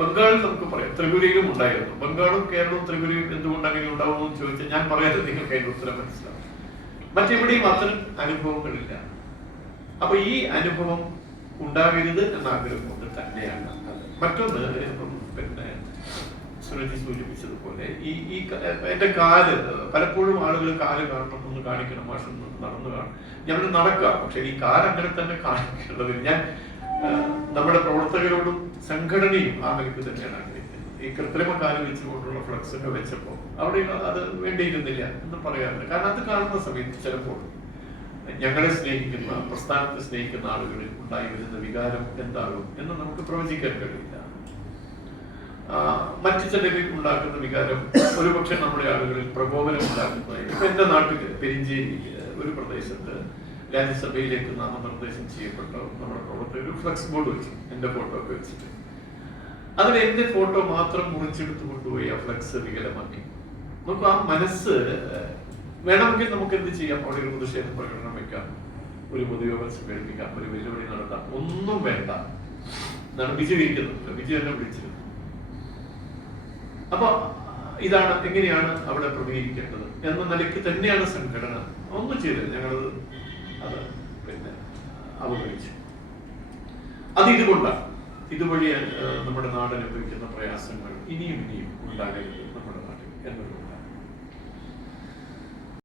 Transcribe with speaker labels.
Speaker 1: ബംഗാളിൽ നമുക്ക് പറയാം. ത്രിപുരയിലും ഉണ്ടായിരുന്നു. ബംഗാളും കേരളവും ത്രിപുരയും എന്തുകൊണ്ട് അങ്ങനെ ഉണ്ടാവുന്നു എന്ന് ചോദിച്ചാൽ ഞാൻ പറയാതെ നിങ്ങൾക്ക് അതിന്റെ ഉത്തരം മനസ്സിലാവും. മറ്റെവിടെയും അത്തരം അനുഭവങ്ങളില്ല. അപ്പൊ ഈ അനുഭവം ഉണ്ടാകരുത് എന്ന ആഗ്രഹം കൊണ്ട് തന്നെയാണ് മറ്റൊന്ന് പിന്നെ സുരജി സൂചിപ്പിച്ചതുപോലെ ഈ ഈ എന്റെ കാൽ പലപ്പോഴും ആളുകൾ കാൽ കാണണം ഒന്ന് കാണിക്കണം മാഷം നടന്നു കാണണം. ഞാൻ ഇവിടെ നടക്കാം. പക്ഷെ ഈ കാൽ അങ്ങനെ തന്നെ കാണിക്കേണ്ടതില്ല. ഞാൻ നമ്മുടെ പ്രവർത്തകരോടും സംഘടനയും ആ നിലയ്ക്ക് തന്നെയാണ് ആഗ്രഹിക്കുന്നത് ഈ കൃത്രിമ കാലം വെച്ചുകൊണ്ടുള്ള ഫ്ലക്സ് ഒക്കെ വെച്ചപ്പോൾ അവിടെ അത് വേണ്ടിയിരുന്നില്ല എന്ന് പറയാറുണ്ട് കാരണം അത് കാണുന്ന സമയത്ത് ചിലപ്പോൾ ഞങ്ങളെ സ്നേഹിക്കുന്ന പ്രസ്ഥാനത്തെ സ്നേഹിക്കുന്ന ആളുകളിൽ ഉണ്ടായി വരുന്ന വികാരം എന്താകും എന്ന് നമുക്ക് പ്രവചിക്കാൻ കഴിയില്ല. മറ്റു ചിലരിൽ ഉണ്ടാക്കുന്ന വികാരം ഒരുപക്ഷെ നമ്മുടെ ആളുകളിൽ പ്രകോപനം ഉണ്ടാക്കുന്നതായിരിക്കും. ഇപ്പൊ എന്റെ നാട്ടിൽ പെരിഞ്ചേരി ഒരു പ്രദേശത്ത് രാജ്യസഭയിലേക്ക് നാമനിർദ്ദേശം ചെയ്യപ്പെട്ട നമ്മുടെ പ്രവർത്തകർ ഒരു ഫ്ലക്സ് ബോർഡ് വെച്ചു എന്റെ ഫോട്ടോ ഒക്കെ വെച്ചിട്ട്. അതിൽ എന്റെ ഫോട്ടോ മാത്രം മുറിച്ചെടുത്ത് കൊണ്ടുപോയി ആ ഫ്ലക്സ് വികലമാക്കി. നമുക്ക് ആ മനസ്സ് വേണമെങ്കിൽ നമുക്ക് എന്ത് ചെയ്യാം? അവിടെ ഒരു പ്രതിഷേധ പ്രകടനം വെക്കാം ഒരു പൊതുയോഗം സംഘടിപ്പിക്കാം ഒരു വെല്ലുവിളി നടത്താം. ഒന്നും വേണ്ട. എന്നാണ് വിജയ് ഇരിക്കുന്നത് വിജയ് തന്നെ വിളിച്ചിരുന്നു. അപ്പൊ ഇതാണ് എങ്ങനെയാണ് അവിടെ പ്രതികരിക്കേണ്ടത് എന്ന നിലയ്ക്ക് തന്നെയാണ് സംഘടന. ഒന്നും ചെയ്തത് ഞങ്ങളത് അത് പിന്നെ അവഗണിച്ചു. അത് ഇതുകൊണ്ടാണ്. ഇതുവഴി നമ്മുടെ നാട് അനുഭവിക്കുന്ന പ്രയാസങ്ങൾ ഇനിയും ഇനിയും ഉണ്ടാകരുത് നമ്മുടെ നാട്ടിൽ എന്നുള്ളതാണ്